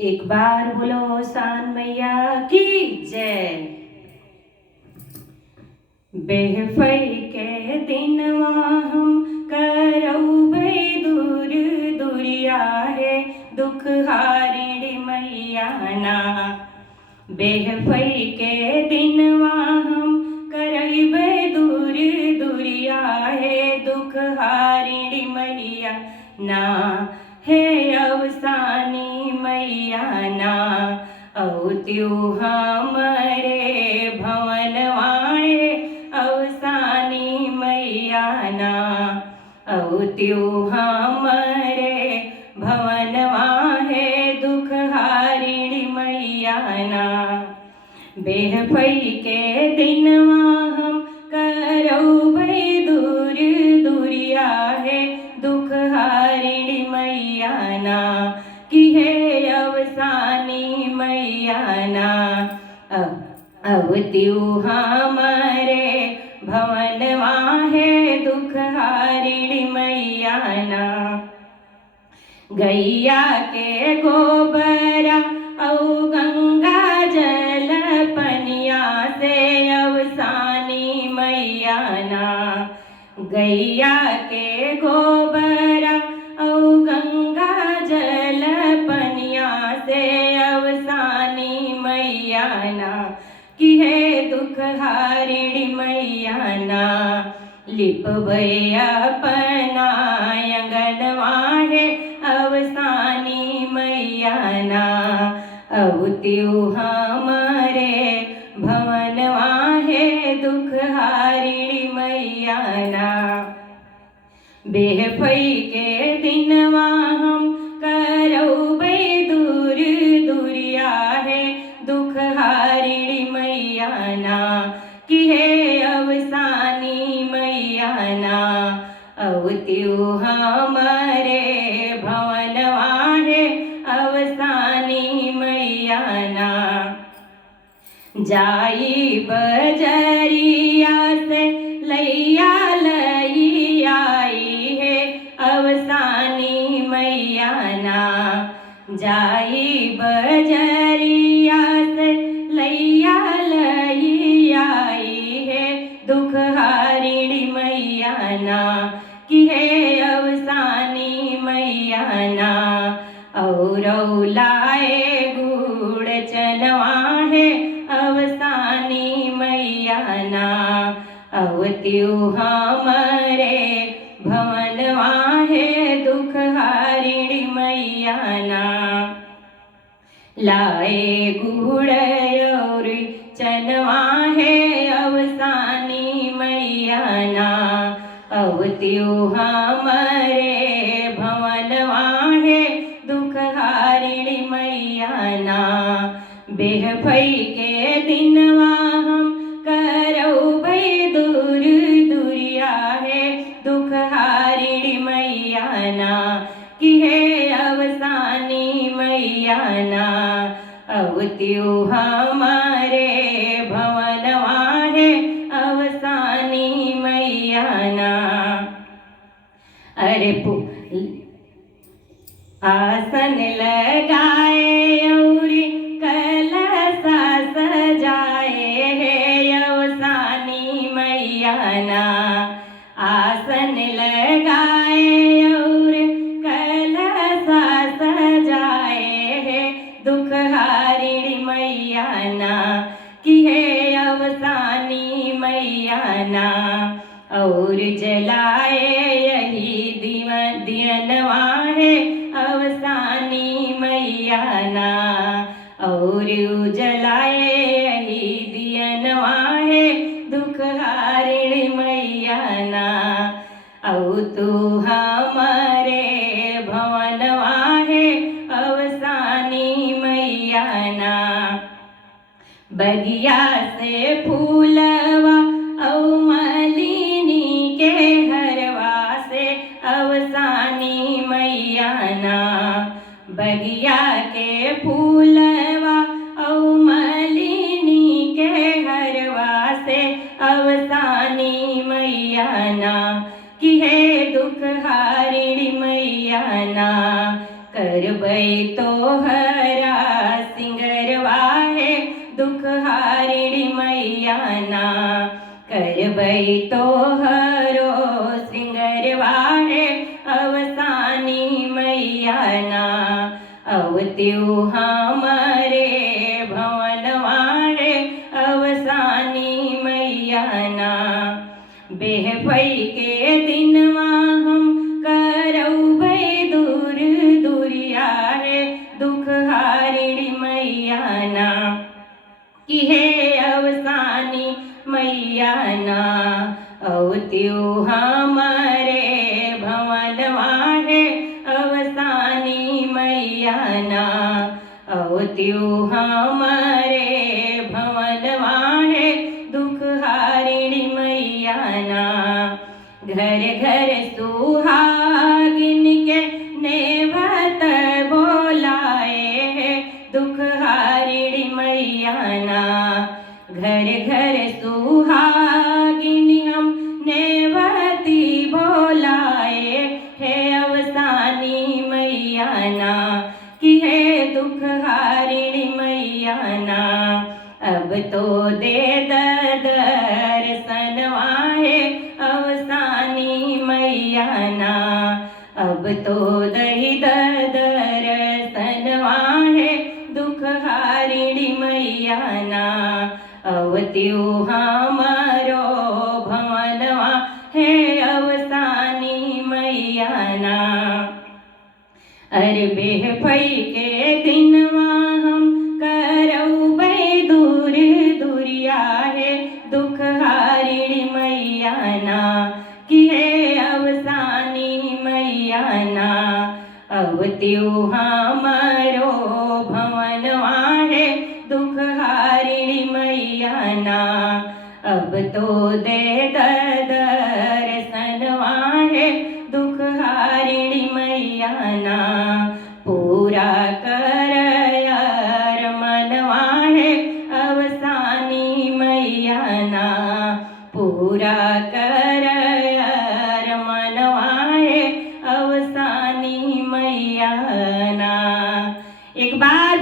एक बार बोलो सान मैया की जय। बेहफई के दिनवा हम करौबै दूर दुरिया है दुख हारिणी मैया ना। बेहफई के दिनवा हम करैबै दूर दुरिया है दुख हारिणी मैया ना। हे अवसानी मैया ना औत्यु हमरे भवनवा है अवसानी मैया ना। औत्यु हमरे भवनवा है दुख हारिणी मैया ना। बेहफई के दिनवा हम करौबै दूर दुरिया है दुख हारिणी मैया ना। कि हे अवसानी मैया ना अवत्यु हमरे भवनवा है दुख हारिणी मैया ना। गैया के गोबरा औ गंगा जल पनिया से अवसानी मैया ना। गैया के गोबरा औ गंगा जल पनिया से अवसानी मैया ना। कि हे दुख हारिणी मैया ना लिपबै अपना अंगनवा है अवसानी मैया ना। औत्यु हमरे भवनवा है दुख हारिणी मैया ना। बेहफई के दिनवा हम करौबै दूर दुरिया है दुख हारिणी मैया ना। कि हे अवसानी मैया ना औत्यु हमरे भवनवा है अवसानी मैया ना। जाई बजरिया से लैया लई आई है अवसानी मैया ना। जाई बजरिया से लैया लई आई है दुख हारिणी मैया ना। कि हे अवसानी मैया ना औरौ लाए गुड़ चनवा है अवसानी मैया ना। औत्यु हमरे भवनवा है दुख हारिणी मैया ना। लाए गुड़ और चनवा है अवसानी मैया ना। औत्यु हमरे भवनवा है दुख हारिणी मैया ना। बेहफई के दिनवा हम करौबै दूर दुरिया है दुख हारिणी मैया ना। कि हे अवसानी मैया ना औत्यु हमरे भवनवा है अवसानी मैया ना। अरे आसन लगाए और कलसा सजाए है अवसानी मैया ना। आसन लगाए और कलसा सजाए है दुख हारिणी मैया ना। कि हे अवसानी मैया ना और जलाए यही दियनवा है अवसानी मैया ना। और उजलाए यही दियनवा है दुख हारिणी मैया ना। औ तू हमरे भवनवा है अवसानी मैया ना। बगिया से फूलवा औ मलिनी के हरवा से अवसानी मैया ना। बगिया के फूलवा औ मलिनी के हरवा से अवसानी मैया ना। कि हे दुख हारिणी मैया ना करबै तो हरा सिंगरवाहे दुख हारिणी मैया ना करबै तो हरो सिंगरवाहे अवसानी मैया ना अवत्यु हमरे भवन वाहे अवसानी मैया ना बेहफई के दिनवा हम करौबै दूर दूरिया रे दुख हारिणी मैया ना कि हे अवसानी मैया ना अवत्यु हमरे भवन वाहे अवसानी मैया ना अवत्यु हमरे भवन वाहे दुख हारिणी मैया ना घर घर सुहागिन के नेवत बोलाए दुख हारिणी मैया ना घर घर सुहागिन हम नेवती बोलाए हे अवसानी मैया ना कि हे दुख हारिणी मैया ना अब तो दे दर्शन वाहे अवसानी मैया ना अब तो दही दर्शन वाहे दुख हारिणी मैया ना अवत्यु हमरो भवन वाहे अवसानी मैया ना अरे बेहफई के दिनवा हम करौबै दूर दूरिया हे दुख हारिणी मैया ना कि हे अवसानी मैया ना अवत्यु हमरो भवन वाहे दुख हारिणी मैया ना अब तो दे दर्शन वाहे दुख हारिणी मैया ना पूरा कर यार मनवा है अवसानी मैया ना पूरा कर यार मनवा है अवसानी मैया ना एक बार